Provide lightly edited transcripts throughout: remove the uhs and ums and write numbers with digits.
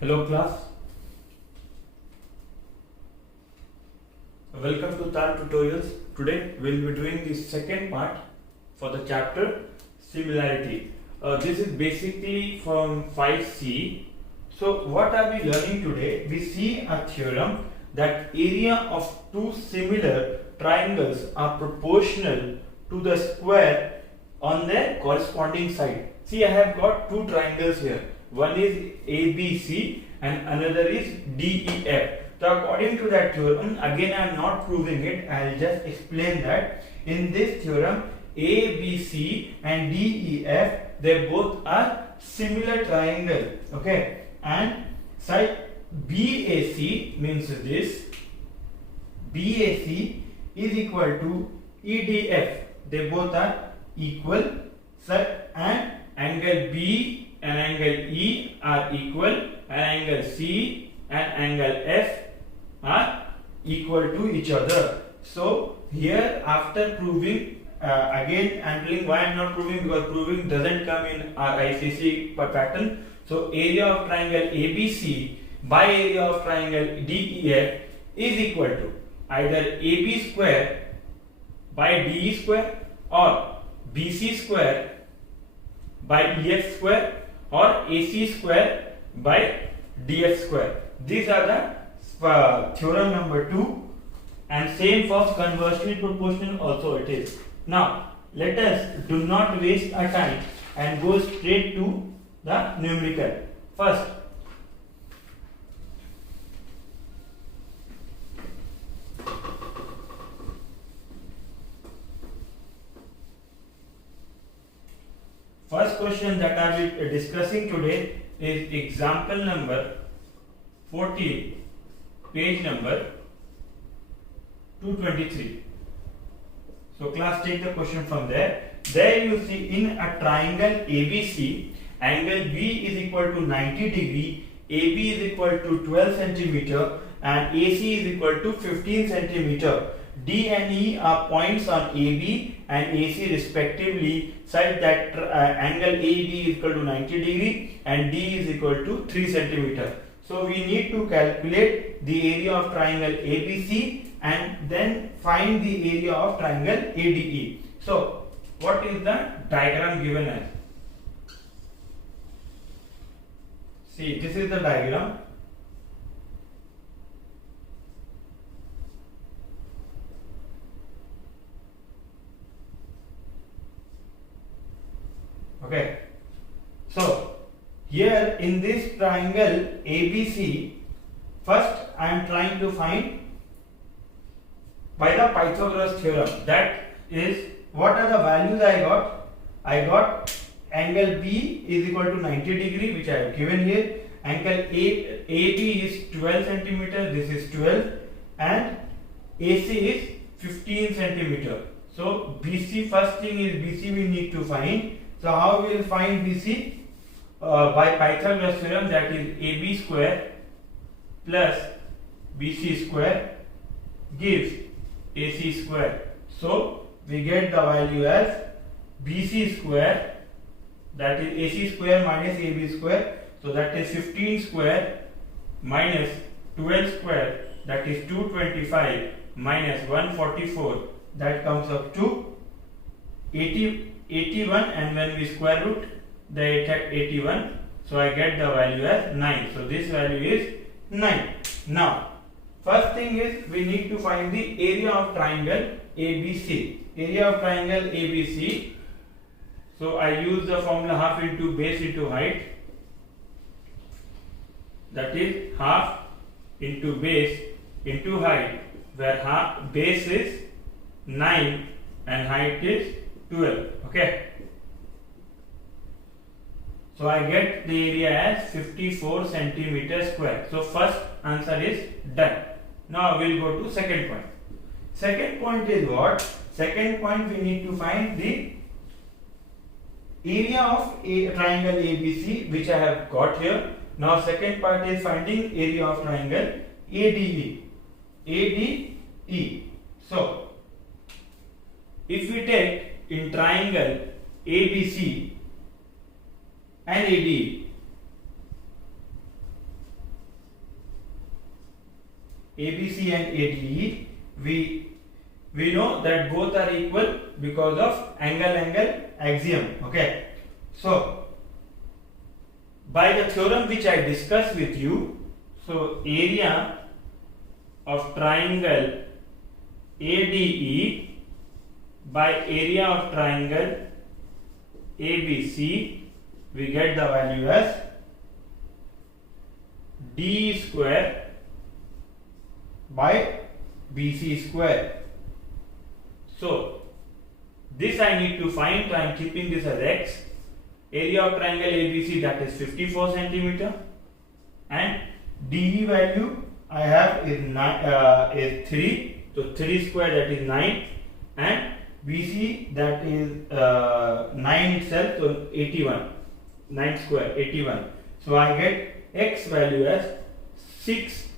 Hello class, welcome to TAR tutorials. Today we will be doing the second part for the chapter similarity. This is basically from 5C. So what are we learning today? We see a theorem that area of two similar triangles are proportional to the square on their corresponding side. See, I have got two triangles here. One is ABC and another is DEF. So according to that theorem, again I am not proving it, I will just explain that in this theorem ABC and DEF, they both are similar triangle, okay, and side BAC means this BAC is equal to EDF, they both are equal, and angle B and angle E are equal, and angle C and angle F are equal to each other. So here after proving, again I am telling why I am not proving, because proving doesn't come in our ICC pattern. So area of triangle ABC by area of triangle DEF is equal to either AB square by DE square or BC square by EF square or AC square by DF square. These are the theorem number 2, and same for conversely proportional also it is. Now let us do not waste our time and go straight to the numerical. First, question that I will be discussing today is example number 14, page number 223. So class, take the question from there. There you see in a triangle ABC, angle B is equal to 90 degree, AB is equal to 12 centimeter and AC is equal to 15 centimeter. D and E are points on AB and AC respectively, such that angle AD is equal to 90 degree and D is equal to 3 centimeter. So we need to calculate the area of triangle ABC and then find the area of triangle ADE. So what is the diagram given as? See, this is the diagram. Okay, so here in this triangle ABC, first I am trying to find by the Pythagoras theorem, that is, what are the values I got? I got angle B is equal to 90 degree, which I have given here. Angle AB is 12 centimeter, this is 12, and AC is 15 centimeter. So BC, first thing is BC we need to find. So how we will find BC? By Pythagoras theorem, that is AB square plus BC square gives AC square. So we get the value as BC square, that is AC square minus AB square. So that is 15 square minus 12 square, that is 225 minus 144, that comes up to 81, and when we square root they get 81, so I get the value as 9. So this value is 9. Now first thing is we need to find the area of triangle ABC. Area of triangle ABC, so I use the formula half into base into height, that is half into base into height, where base is 9 and height is 12. Okay, so I get the area as 54 centimeter square. So first answer is done. Now we will go to second point. Second point is what? Second point, we need to find the area of a triangle ABC, which I have got here. Now second part is finding area of triangle ADE. ADE. So if we take in triangle ABC and ADE, ABC and ADE, we know that both are equal because of angle axiom. Okay, so by the theorem which I discussed with you, so area of triangle ADE by area of triangle ABC, we get the value as D square by BC square. So this I need to find, so I am keeping this as x. Area of triangle ABC, that is 54 centimeter, and DE value I have is 3, so 3 square, that is 9, and BC, that is 9 itself, so 81, 9 square 81. So I get x value as 6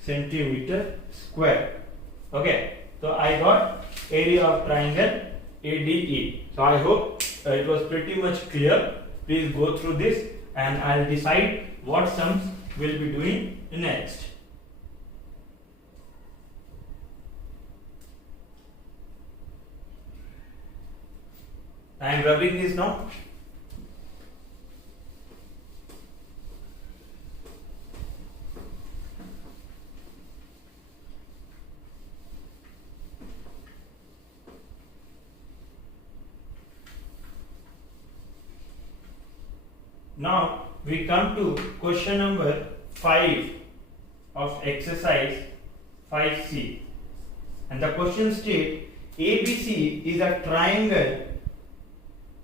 centimeter square. Okay, so I got area of triangle ADE. So I hope it was pretty much clear. Please go through this and I'll decide what sums we'll be doing next. I am rubbing this now. Now we come to question number 5 of exercise 5C, and the question states ABC is a triangle,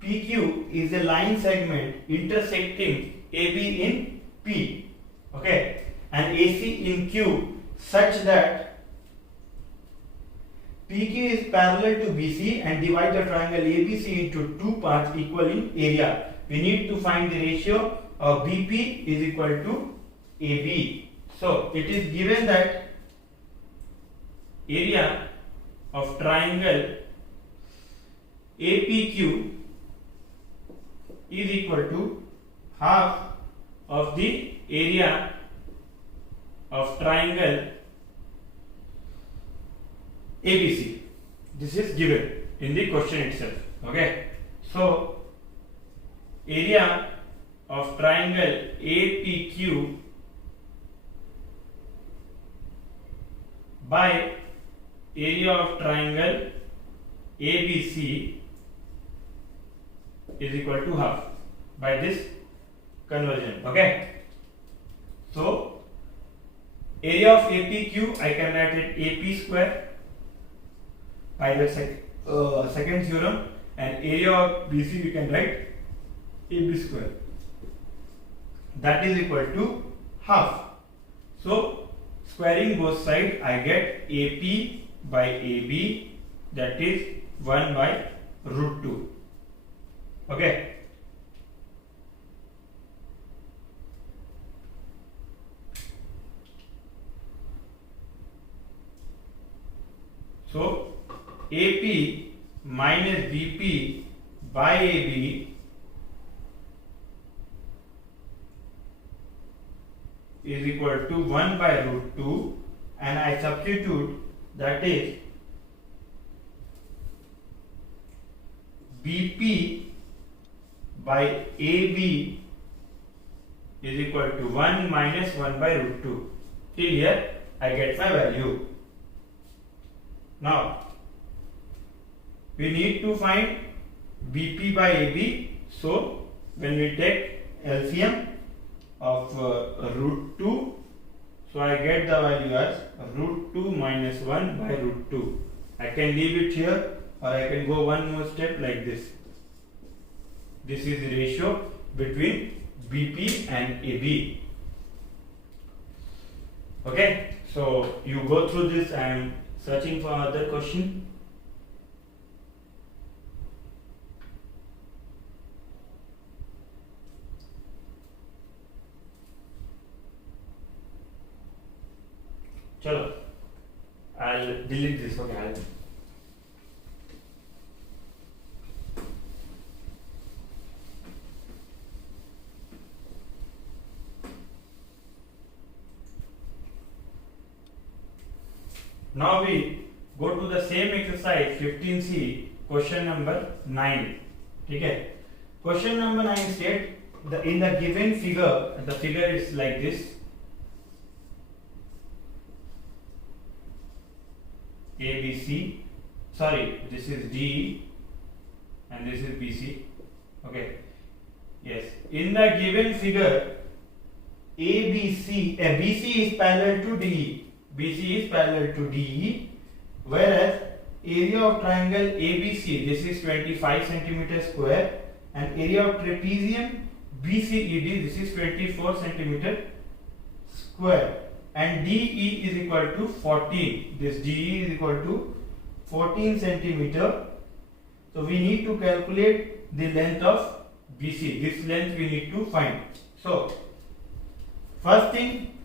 PQ is a line segment intersecting AB in P, okay, and AC in Q, such that PQ is parallel to BC and divide the triangle ABC into two parts equal in area. We need to find the ratio of BP is equal to AB. So it is given that area of triangle APQ is equal to half of the area of triangle ABC. This is given in the question itself. Okay, so area of triangle APQ by area of triangle ABC is equal to half by this conversion. Okay, so area of APQ I can write it AP square by the second theorem, and area of BC we can write AB square, that is equal to half. So squaring both sides I get AP by AB, that is 1 by root 2. Okay, so AP minus BP by AB is equal to 1 by root 2, and I substitute, that is BP by AB is equal to 1 minus 1 by root 2. Till here I get my value. Now we need to find BP by AB, so when we take LCM of root 2, so I get the value as root 2 minus 1 by root 2. I can leave it here, or I can go one more step like this. This is the ratio between BP and AB. Okay, so you go through this. I am searching for other question. Chalo, I'll delete this. Okay, Now we go to the same exercise 15C, question number 9. ठीक है, question number 9 state in the given figure, the figure is like this. ABC, sorry, this is DE and this is BC. Okay, yes, in the given figure ABC, BC is parallel to DE, BC is parallel to DE, whereas area of triangle ABC, this is 25 centimeter square, and area of trapezium BCED, this is 24 centimeter square, and DE is equal to 14. This DE is equal to 14 centimeter. So we need to calculate the length of BC. This length we need to find. So first thing,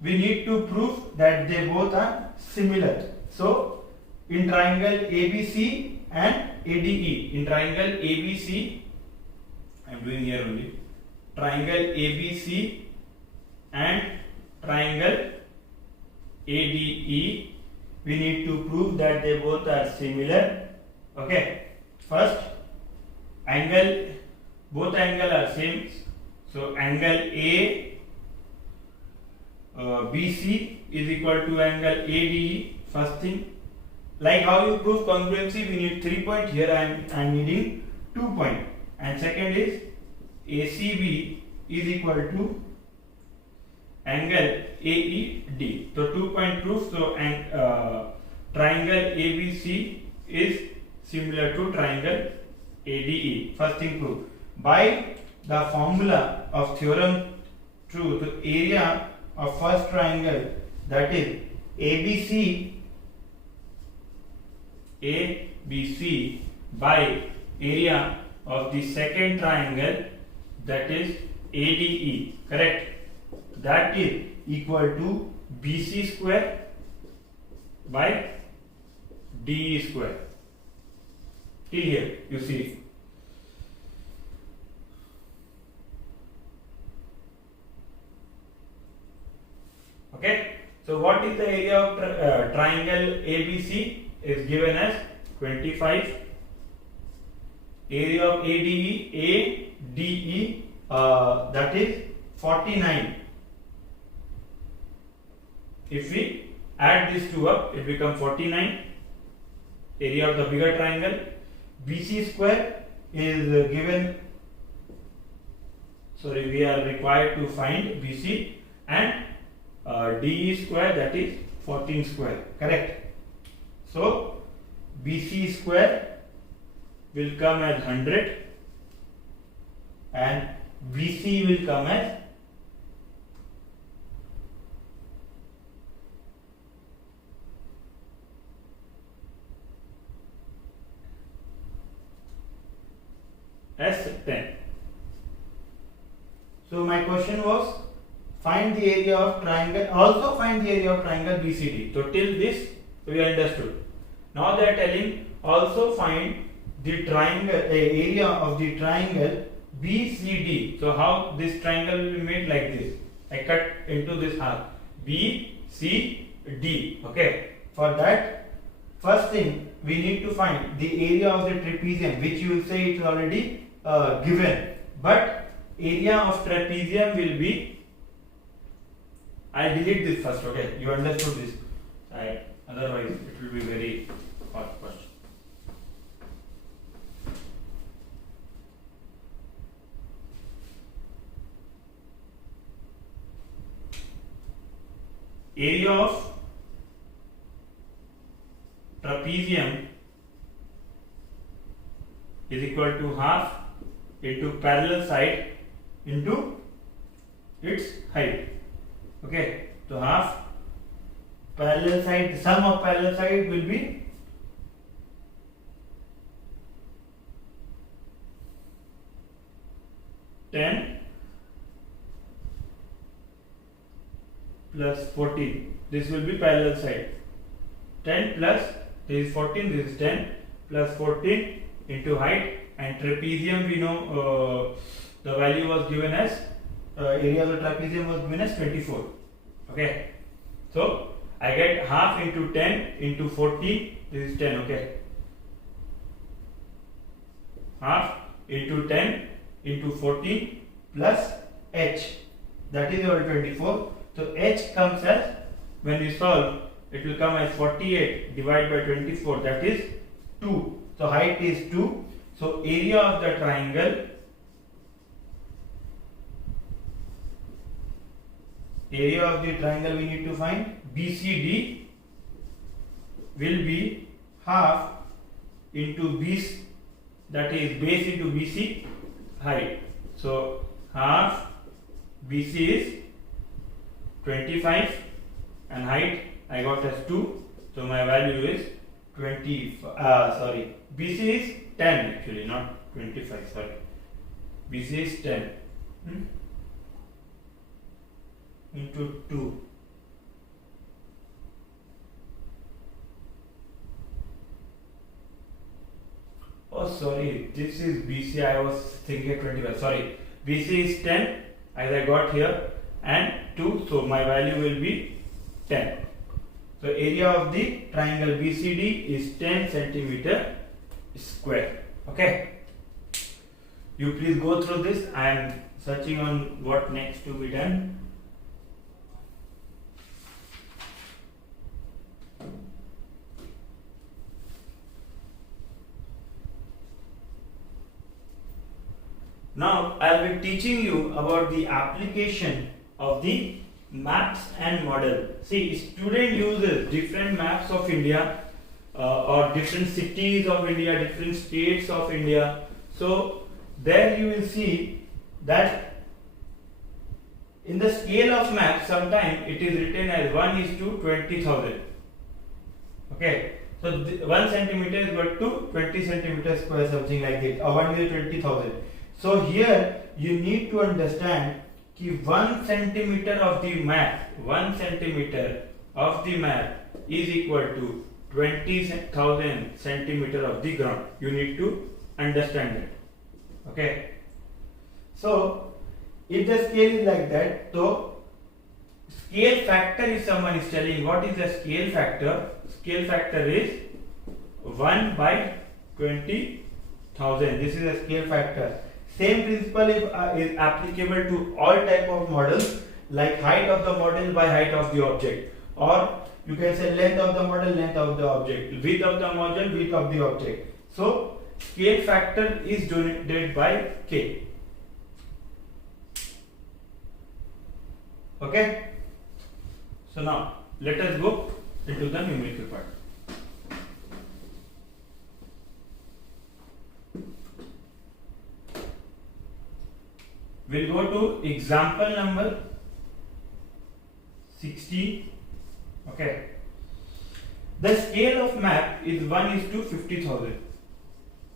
we need to prove that they both are similar. So in triangle ABC and ADE, in triangle ABC, I am doing here only, triangle ABC and triangle ADE, we need to prove that they both are similar. Okay, first angle, both angle are same, so angle BC is equal to angle ADE. First thing, like how you prove congruency, we need 3 points. Here I am needing 2 points. And second is ACB is equal to angle AED. So 2 point proof. So triangle ABC is similar to triangle ADE. First thing proof. By the formula of theorem true, the area of first triangle, that is ABC by area of the second triangle, that is ADE, correct, that is equal to BC square by DE square. Till here you see. Okay, so what is the area of triangle ABC? Is given as 25. Area of ADE that is 49. If we add these two up, it becomes 49. Area of the bigger triangle. BC square is given, sorry, we are required to find BC, and DE square, that is 14 square, correct. So BC square will come as 100 and BC will come as 10. So my question was, find the area of triangle, also find the area of triangle BCD. So till this we understood. Now they are telling also find the triangle area of the triangle BCD. So how this triangle will be made? Like this. I cut into this half. BCD. Okay. For that, first thing we need to find the area of the trapezium, which you will say it is already given. But area of trapezium will be, I delete this first. Okay, you understood this. Otherwise it will be very hard question. Area of trapezium is equal to half into parallel side into its height. Okay, so half parallel side, the sum of parallel side will be (10) plus 14. This will be parallel side. 10 plus, this is 14, this is 10 plus 14 into height, and trapezium we know the value was given as area of the trapezium was given as 24. Okay, so I get half into 10 into 40, this is 10, okay. Half into 10 into 40 plus h, that is your 24. So h comes as, when you solve, it will come as 48 divided by 24, that is 2. So height is 2. So area of the triangle, we need to find BCD will be half into base, that is base into BC height. So half BC is 25 and height I got as 2. So my value is 20. BC is 10 actually, not 25. Sorry, BC is 10 into 2. Oh, sorry, this is BC. I was thinking 25. Sorry, BC is 10 as I got here and 2. So my value will be 10. So area of the triangle BCD is 10 centimeter square. Okay. You please go through this. I am searching on what next to be done. Now I will be teaching you about the application of the maps and model. See, student uses different maps of India or different cities of India, different states of India. So there you will see that in the scale of map, sometimes it is written as 1:20,000. Okay, so 1 centimeter is equal to 20 centimeters square, something like that, or 1:20,000. So here you need to understand कि 1 centimeter of the map, 1 centimeter of the map is equal to 20,000 centimeter of the ground. You need to understand it. Okay. So if the scale is like that, so scale factor, if someone is telling what is the scale factor is 1 by 20,000. This is a scale factor. Same principle is applicable to all type of models, like height of the model by height of the object, or you can say length of the model, length of the object, width of the model, width of the object. So scale factor is denoted by K. Okay. So now let us go into the numerical part. We'll go to example number 60. Okay. The scale of map is 1:50,000.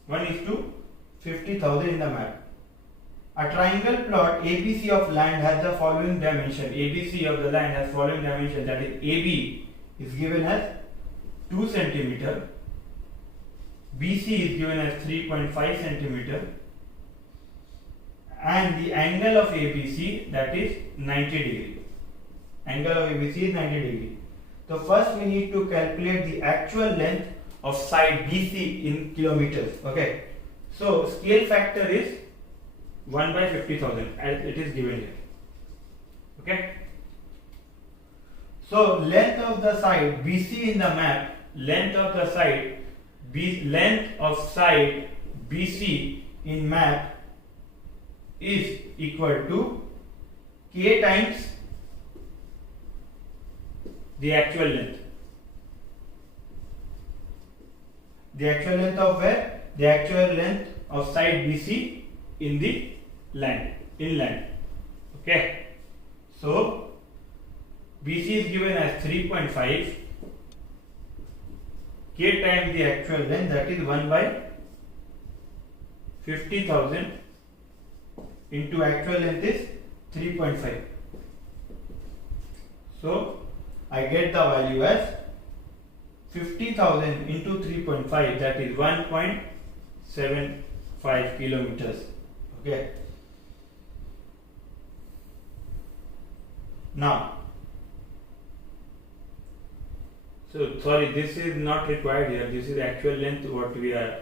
1:50,000 in the map. A triangle plot ABC of land has the following dimension. ABC of the land has following dimension, that is AB is given as 2 centimeter. BC is given as 3.5 centimeter. And the angle of ABC, that is 90 degree. Angle of ABC is 90 degree. So first we need to calculate the actual length of side BC in kilometers. Okay. So scale factor is 1 by 50,000 as it is given here. Okay. So length of the side BC in the map, length of side BC in map is equal to K times the actual length. The actual length of where? The actual length of side BC in the land, inland. Okay. So BC is given as 3.5. K times the actual length, that is 1 by 50,000 into actual length is 3.5. So I get the value as 50,000 into 3.5, that is 1.75 kilometers. Okay. Now So sorry, this is not required here. This is actual length what we are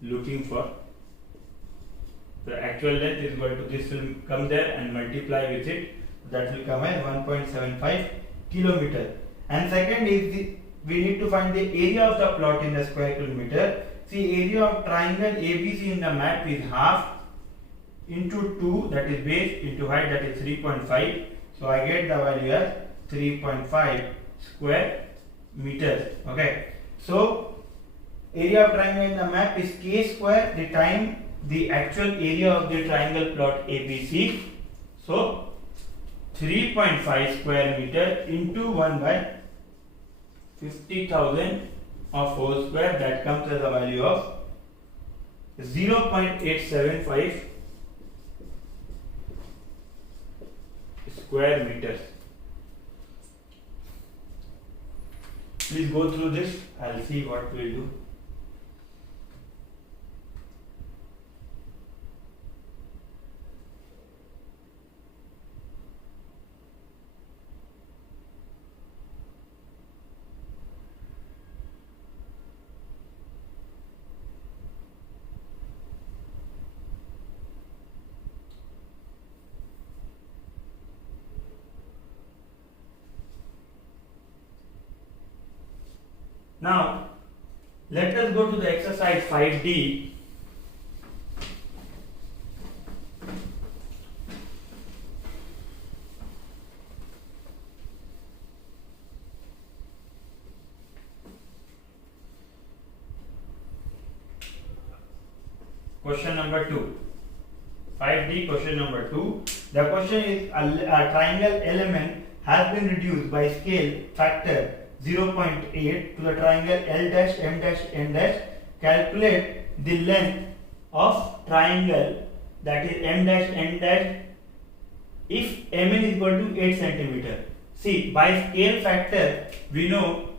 looking for. The actual length is equal to, this will come there and multiply with it. That will come as 1.75 kilometer. And second is we need to find the area of the plot in the square kilometer. See, area of triangle ABC in the map is half into 2, that is base, into height, that is 3.5. So I get the value as 3.5 square meters. Okay. So area of triangle in the map is k square the time the actual area of the triangle plot ABC. So 3.5 square meter into 1 by 50,000 of whole square, that comes as a value of 0.875 square meters. Please go through this. I'll see what we'll do. Now, let us go to the exercise 5D. Question number 2. 5D question number 2. The question is a triangle element has been reduced by scale factor 0.8 to the triangle L dash M dash N dash. Calculate the length of triangle, that is M dash N dash, if Mn is equal to 8 centimeter. See, by scale factor we know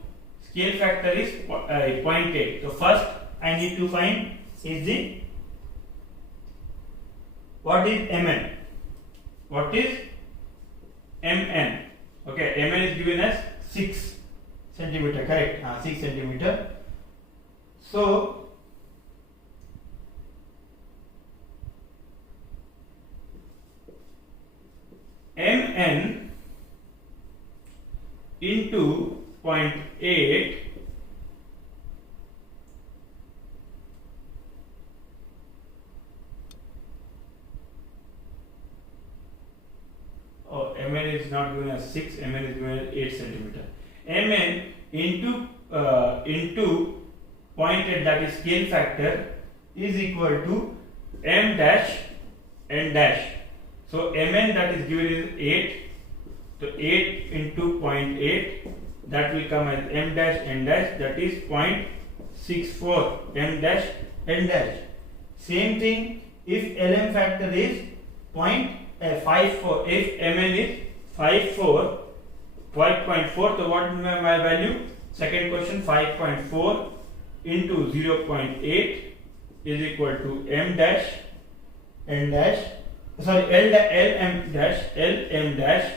scale factor is 0.8. So first I need to find is the what is Mn, what is Mn. Okay, Mn is given as 6 centimeter, correct? 6 centimeter. So Mn into 0.8 Mn is not given as 6, Mn is given as 8 centimeter. Mn into 0.8, that is scale factor, is equal to M dash N dash. So Mn that is given is 8. So 8 into 0.8, that will come as M dash N dash, that is 0.64 M dash N dash. Same thing if Lm factor is 0.54, if Mn is 5.4, so what is my value? Second question, 5.4 into 0.8 is equal to M dash N dash, sorry, Lm dash.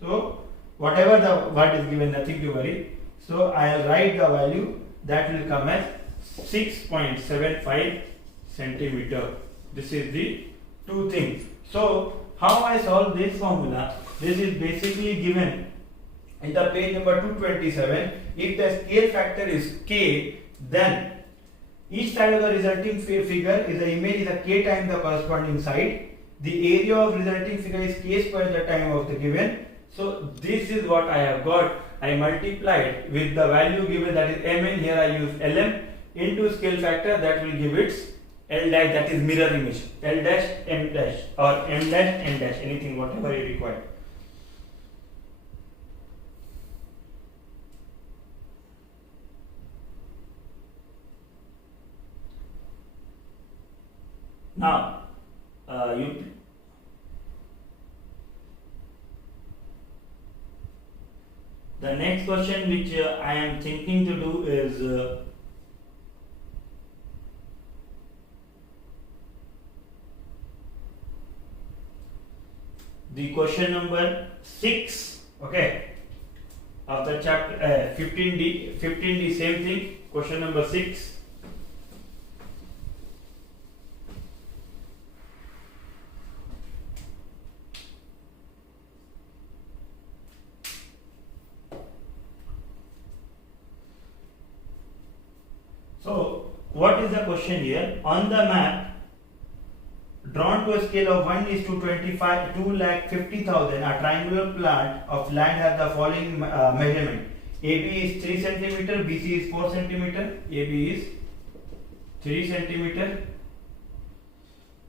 So whatever the what is given, nothing to worry. So I will write the value, that will come as 6.75 centimeter. This is the two things. So how I solve this formula? This is basically given in the page number 227. If the scale factor is k, then each side of the resulting figure is the image is a k times the corresponding side. The area of resulting figure is k square the time of the given. So this is what I have got. I multiplied with the value given, that is Mn. Here I use Lm into scale factor, that will give its L dash, that is mirror image, L dash M dash or M dash N dash, anything whatever you require. Now the next question which I am thinking to do is the question number 6. Okay, of the chapter 15D same thing, question number 6. So what is the question here? On the map drawn to a scale of 1:25, 2,50,000, a triangular plot of land has the following measurement. AB is 3 cm, BC is 4 cm, AB is 3 cm,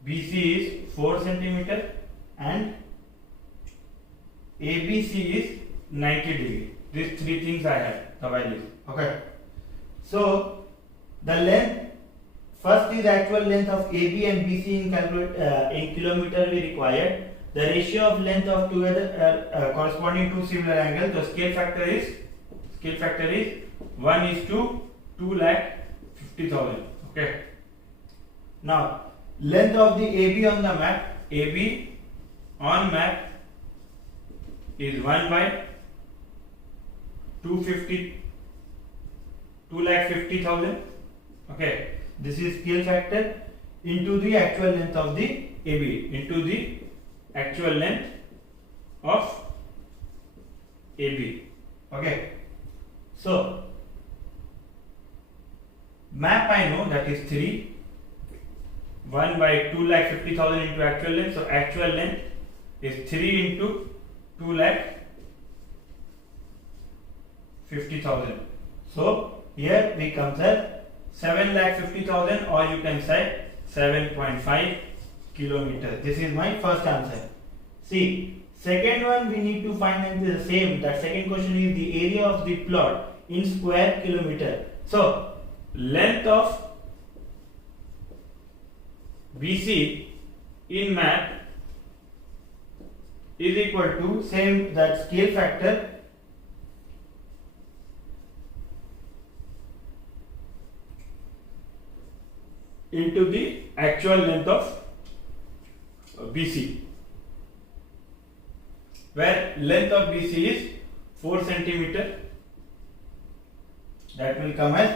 BC is 4 cm, and ABC is 90 degree. These three things I have the values. Okay. So the length, first is actual length of AB and BC in kilometer we required. The ratio of length of together corresponding to similar angle. The scale factor is 1:2,50,000. Okay. Now length of the AB on the map. AB on map is 1/250,000. Okay. This is scale factor into the actual length of the AB, into the actual length of AB. Okay. So map I know, that is 3. 1/250,000 into actual length. So actual length is 3 into 2,50,000. So here we comes at 7,50,000, or you can say 7.5 kilometers. This is my first answer. See, second one we need to find the same. That second question is the area of the plot in square kilometer. So length of BC in map is equal to same, that scale factor, into the actual length of BC, where length of BC is 4 centimeter. That will come as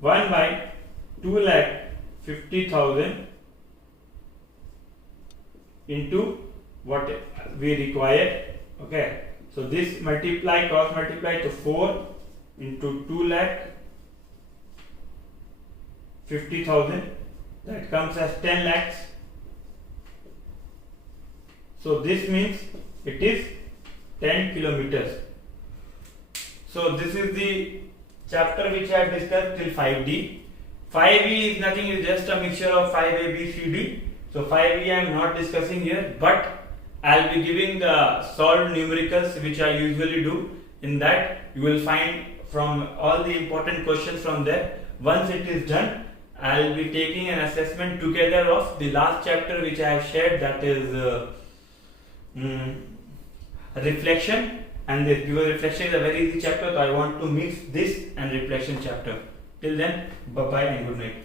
1/250,000 into what we required. Okay, so this cross multiply to 4 into 2,50,000, that comes as 10 lakhs. So this means it is 10 kilometers. So this is the chapter which I have discussed till 5D. 5E is nothing, is just a mixture of 5A, B, C, D. So 5E I am not discussing here, but I will be giving the solved numericals which I usually do. In that you will find from all the important questions from there. Once it is done, I will be taking an assessment together of the last chapter which I have shared, that is reflection and this, because reflection is a very easy chapter, so I want to mix this and reflection chapter. Till then, bye bye and good night.